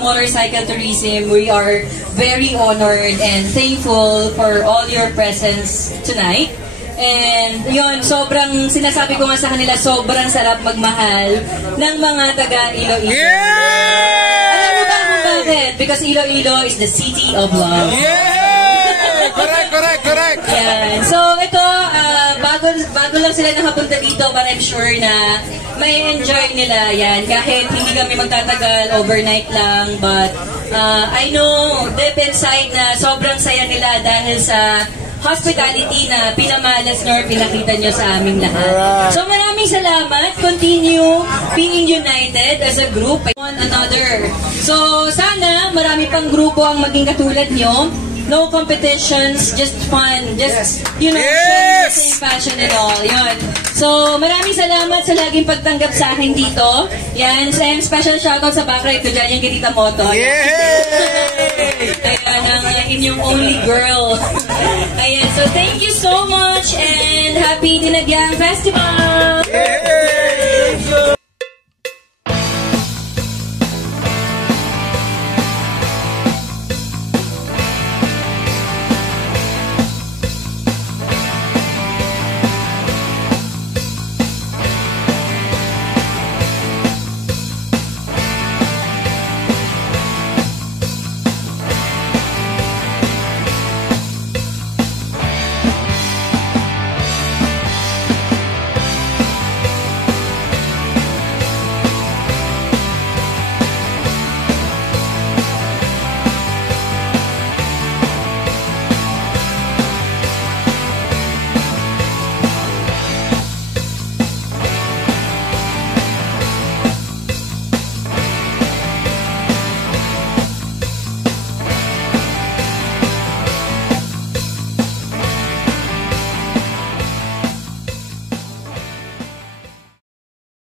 Motorcycle Tourism, we are very honored and thankful for all your presence tonight. And yun, sobrang sinasabi ko nga sa kanila, sobrang sarap magmahal ng mga taga Iloilo. Yeah! Alam mo ba kung bakit? Because Iloilo is the city of love. Yeah! Correct. Yan. So ito, bago lang sila nakapunta dito, but I'm sure na may enjoy nila yan. Kahit hindi kami magtatagal, overnight lang. But I know deep inside na sobrang saya nila dahil sa hospitality na pinamalas nyo or pinakita nyo sa aming lahat. So maraming salamat. Continue being united as a group, one another. So sana marami pang grupo ang maging katulad nyo. No competitions, just fun, just, you know, showing the same passion and all. Yun. So, maraming salamat sa laging pagtanggap sa akin dito. Yan, and special shoutout sa background. Ito dyan yung Kitita Moto. Yay! Ayan, ang inyong only girl. Ayan, so thank you so much and happy Dinagyang Festival! Yeah!